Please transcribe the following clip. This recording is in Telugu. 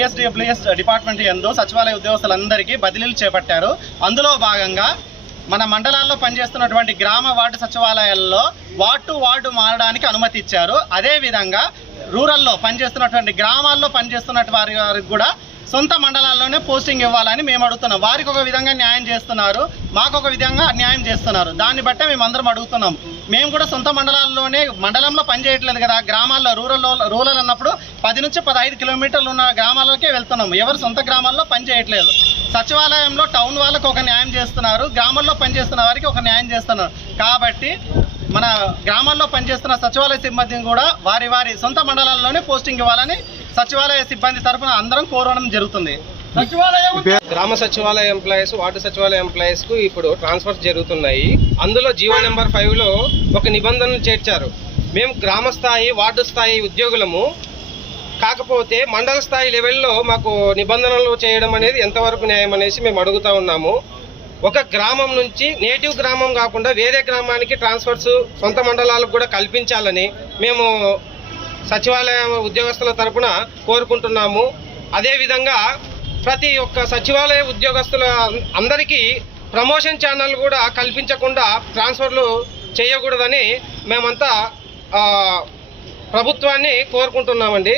పిఎస్డిబ్ల్యూఎస్ డిపార్ట్మెంట్ ఎందు సచివాలయ ఉద్యోగస్తులందరికీ బదిలీలు చేపట్టారు. అందులో భాగంగా మన మండలాల్లో పనిచేస్తున్నటువంటి గ్రామ వార్డు సచివాలయాల్లో వార్డు టు వార్డు మారడానికి అనుమతి ఇచ్చారు. అదేవిధంగా రూరల్లో పనిచేస్తున్నటువంటి గ్రామాల్లో పనిచేస్తున్నటువంటి వారి వారికి కూడా సొంత మండలాల్లోనే పోస్టింగ్ ఇవ్వాలని మేము అడుగుతున్నాం. వారికి ఒక విధంగా న్యాయం చేస్తున్నారు. మాకు ఒక విధంగా అన్యాయం చేస్తున్నారు. దాన్ని బట్టే మేము అందరం అడుగుతున్నాం. మేము కూడా సొంత మండలాల్లోనే మండలంలో పనిచేయట్లేదు కదా. గ్రామాల్లో రూరల్లో రూరల్ అన్నప్పుడు పది నుంచి పదహైదు కిలోమీటర్లు ఉన్న గ్రామాలకే వెళ్తున్నాం ఎవరు సొంత గ్రామాల్లో పనిచేయట్లేదు సచివాలయంలో టౌన్ వాళ్ళకు ఒక న్యాయం చేస్తున్నారు. గ్రామాల్లో పనిచేస్తున్న వారికి ఒక న్యాయం చేస్తున్నారు. కాబట్టి మన గ్రామాల్లో పనిచేస్తున్న సచివాలయ సిబ్బందిని కూడా వారి వారి సొంత మండలాల్లోనే పోస్టింగ్ ఇవ్వాలని సచివాలయ సిబ్బంది తరఫున అందరం కోరడం జరుగుతుంది. గ్రామ సచివాలయ ఎంప్లాయీస్ వార్డు సచివాలయ ఎంప్లాయీస్కు ఇప్పుడు ట్రాన్స్ఫర్స్ జరుగుతున్నాయి. అందులో జీవో నెంబర్ ఫైవ్లో ఒక నిబంధనలు చేర్చారు. మేము గ్రామ స్థాయి వార్డు స్థాయి ఉద్యోగులము. కాకపోతే మండల స్థాయి లెవెల్లో మాకు నిబంధనలు చేయడం అనేది ఎంతవరకు న్యాయం అనేసి మేము అడుగుతా ఉన్నాము. ఒక గ్రామం నుంచి నేటివ్ గ్రామం కాకుండా వేరే గ్రామానికి ట్రాన్స్ఫర్స్ సొంత మండలాలకు కూడా కల్పించాలని మేము సచివాలయ ఉద్యోగస్తుల తరపున కోరుకుంటున్నాము. అదేవిధంగా ప్రతి ఒక్క సచివాలయ ఉద్యోగస్తుల అందరికీ ప్రమోషన్ ఛానల్ కూడా కల్పించకుండా ట్రాన్స్ఫర్లు చేయకూడదని మేమంతా ప్రభుత్వాన్ని కోరుకుంటున్నామండి.